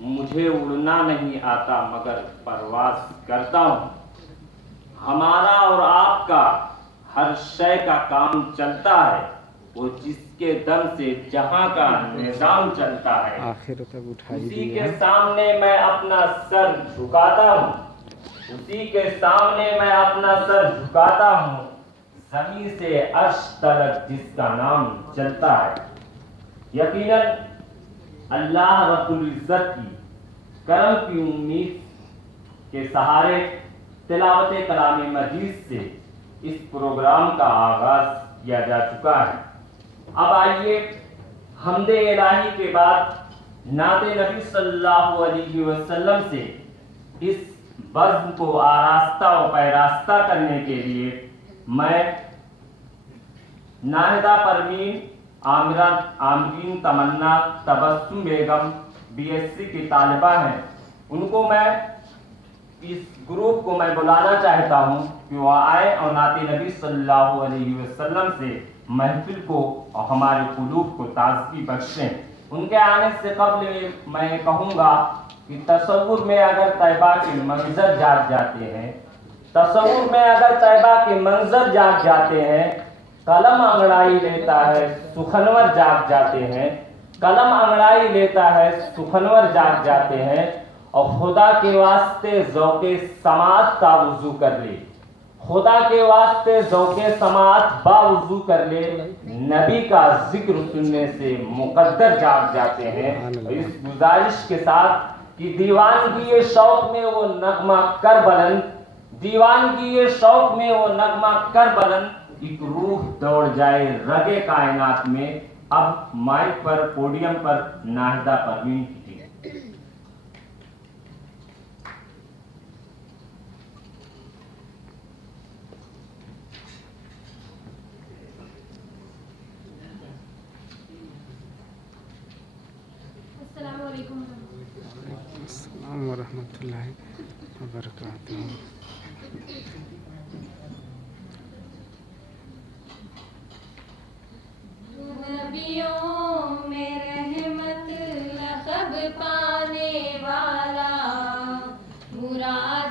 मुझे उड़ना नहीं आता मगर परवाज करता हूँ। हमारा और आपका हर शय का काम चलता है, वो जिसके दम से जहां का निजाम चलता है। आखिर तक उठाई उसी दिया। के सामने मैं अपना सर झुकाता हूँ, उसी के सामने मैं अपना सर झुकाता हूँ। जमीन से अर्श तक जिसका नाम चलता है। यकीनन अल्लाह रब्बुल इज्जत की करम की उम्मीद के सहारे तिलावत कलाम मजीद से इस प्रोग्राम का आगाज किया जा चुका है। अब आइए हमदे इलाही के बाद नाते नबी सल्लल्लाहु अलैहि वसल्लम से इस बज़्म को आरास्ता और पैरास्ता करने के लिए मैं नाहिदा परवीन, आमरीन तमन्ना, तबस्सुम बेगम बीएससी की तालिबा हैं, उनको मैं इस ग्रुप को मैं बुलाना चाहता हूं कि वो आए और नाते नबी सल्लल्लाहु अलैहि वसल्लम से महफिल को और हमारे कुलूब को ताज़गी बख्शें। उनके आने से कब्ल मैं कहूँगा कि तसव्वुर में अगर तैबा के मंजर जाग जाते हैं, तसव्वुर में अगर तैबा के मंजर जाग जाते हैं, कलम अंगड़ाई लेता है सुखनवर जाग जाते हैं, कलम अंगड़ाई लेता है सुखनवर जाग जाते हैं। और खुदा के वास्ते ज़ौक़े समात का वुज़ू कर ले, खुदा के वास्ते ज़ौक़े समात बावुज़ू कर ले, नबी का जिक्र सुनने से मुकद्दर जाग जाते हैं। और इस गुजारिश के साथ कि दीवानगी ये शौक़ में वो नगमा कर बुलंद, दीवानगी ये शौक़ में वो नगमा कर बुलंद, एक रूह दौड़ जाए रगे कायनात में। अब माइक पर, पोडियम पर नाहिदा परवीन की। अस्सलाम वरहमतुल्लाहि वबरकातुहू। नबियों में रहमत लक़ब पाने वाला, मुराद